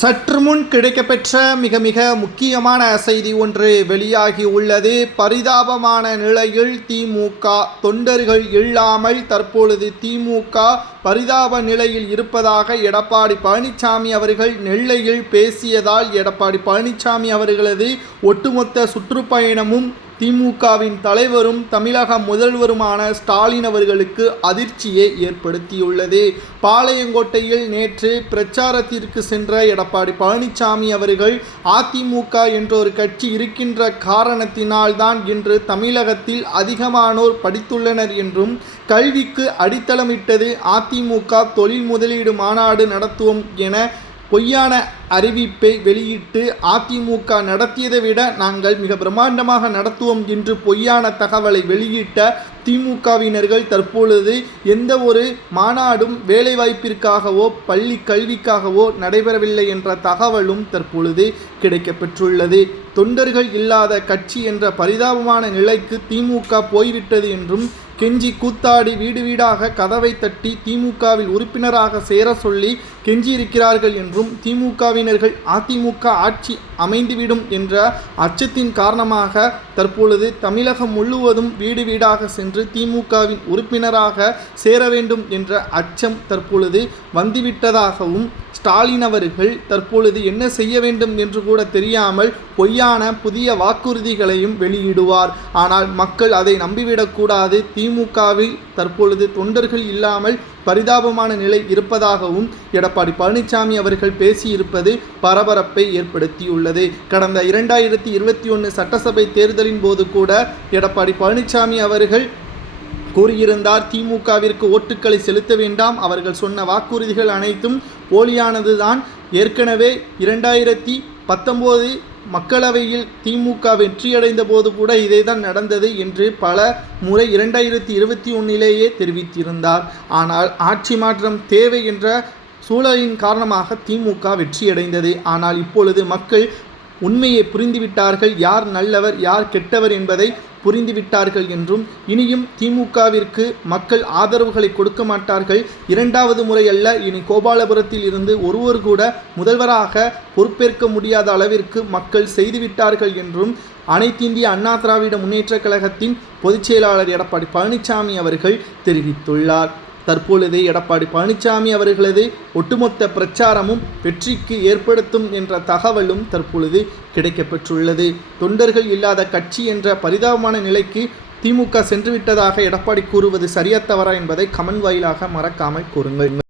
சற்று முன் கிடைக்கப்பெற்ற மிக முக்கியமான செய்தி ஒன்று வெளியாகி உள்ளது. பரிதாபமான நிலையில் திமுக தொண்டர்கள் இல்லாமல் தற்பொழுது திமுக பரிதாப நிலையில் இருப்பதாக எடப்பாடி பழனிசாமி அவர்கள் நெல்லையில் பேசியதால் எடப்பாடி பழனிசாமி அவர்களது ஒட்டுமொத்த சுற்றுப்பயணமும் திமுகவின் தலைவரும் தமிழக முதல்வருமான ஸ்டாலின் அவர்களுக்கு அதிர்ச்சியை ஏற்படுத்தியுள்ளது. பாளையங்கோட்டையில் நேற்று பிரச்சாரத்திற்கு சென்ற எடப்பாடி பழனிசாமி அவர்கள் அதிமுக என்ற ஒரு கட்சி இருக்கின்ற காரணத்தினால்தான் இன்று தமிழகத்தில் அதிகமானோர் படித்துள்ளனர் என்றும் கல்விக்கு அடித்தளமிட்டது அதிமுக தொழில் முதலீடு மாநாடு நடத்துவோம் என பொய்யான அறிவிப்பை வெளியிட்டு அதிமுக நடத்தியதை விட நாங்கள் மிக பிரம்மாண்டமாக நடத்துவோம் என்று பொய்யான தகவலை வெளியிட்ட திமுகவினர்கள் தற்பொழுது எந்த ஒரு மாநாடும் வேலைவாய்ப்பிற்காகவோ பள்ளி கல்விக்காகவோ நடைபெறவில்லை என்ற தகவலும் தற்பொழுது கிடைக்கப்பெற்றுள்ளது. தொண்டர்கள் இல்லாத கட்சி என்ற பரிதாபமான நிலைக்கு திமுக போய்விட்டது என்றும் கெஞ்சி கூத்தாடி வீடு வீடாக கதவை தட்டி திமுகவில் உறுப்பினராக சேர சொல்லி கெஞ்சியிருக்கிறார்கள் என்றும் திமுகவினர்கள் அதிமுக ஆட்சி அமைந்துவிடும் என்ற அச்சத்தின் காரணமாக தற்பொழுது தமிழகம் முழுவதும் வீடு வீடாக சென்று திமுகவின் உறுப்பினராக சேர வேண்டும் என்ற அச்சம் தற்பொழுது வந்துவிட்டதாகவும் ஸ்டாலின் அவர்கள் தற்பொழுது என்ன செய்ய வேண்டும் என்று கூட தெரியாமல் பொய்யான புதிய வாக்குறுதிகளையும் வெளியிடுவார். ஆனால் மக்கள் அதை நம்பிவிடக்கூடாது. திமுகவில் தற்பொழுது தொண்டர்கள் இல்லாமல் பரிதாபமான நிலை இருப்பதாகவும் எடப்பாடி பழனிசாமி அவர்கள் பேசியிருப்பது பரபரப்பை ஏற்படுத்தியுள்ளது. கடந்த 2021 சட்டசபை தேர்தலின் போது கூட எடப்பாடி பழனிசாமி அவர்கள் கூறியிருந்தார், திமுகவிற்கு ஓட்டுக்களை செலுத்த வேண்டாம், அவர்கள் சொன்ன வாக்குறுதிகள் அனைத்தும் போலியானதுதான். ஏற்கனவே 2019 மக்களவையில் திமுக வெற்றியடைந்த போது கூட இதைதான் நடந்தது என்று பல முறை 2021 தெரிவித்திருந்தார். ஆனால் ஆட்சி மாற்றம் தேவை என்ற சூழலின் காரணமாக திமுக வெற்றியடைந்தது. ஆனால் இப்பொழுது மக்கள் உண்மையை புரிந்துவிட்டார்கள், யார் நல்லவர் யார் கெட்டவர் என்பதை புரிந்துவிட்டார்கள் என்றும் இனியும் திமுகவிற்கு மக்கள் ஆதரவுகளை கொடுக்க மாட்டார்கள். இரண்டாவது முறை அல்ல, இனி கோபாலபுரத்தில் இருந்து ஒருவர் கூட முதல்வராக பொறுப்பேற்க முடியாத அளவிற்கு மக்கள் செய்துவிட்டார்கள் என்றும் அனைத்திந்திய அண்ணா திராவிட முன்னேற்றக் கழகத்தின் பொதுச் செயலாளர் எடப்பாடி பழனிசாமி அவர்கள் தெரிவித்துள்ளார். தற்பொழுது எடப்பாடி பழனிசாமி அவர்களது ஒட்டுமொத்த பிரச்சாரமும் வெற்றிக்கு ஏற்படுத்தும் என்ற தகவலும் தற்பொழுது கிடைக்கப்பெற்றுள்ளது. தொண்டர்கள் இல்லாத கட்சி என்ற பரிதாபமான நிலைக்கு திமுக சென்றுவிட்டதாக எடப்பாடி கூறுவது சரியா தவறா என்பதை கமெண்ட் வாயிலாக மறக்காமல் கூறுங்கள்.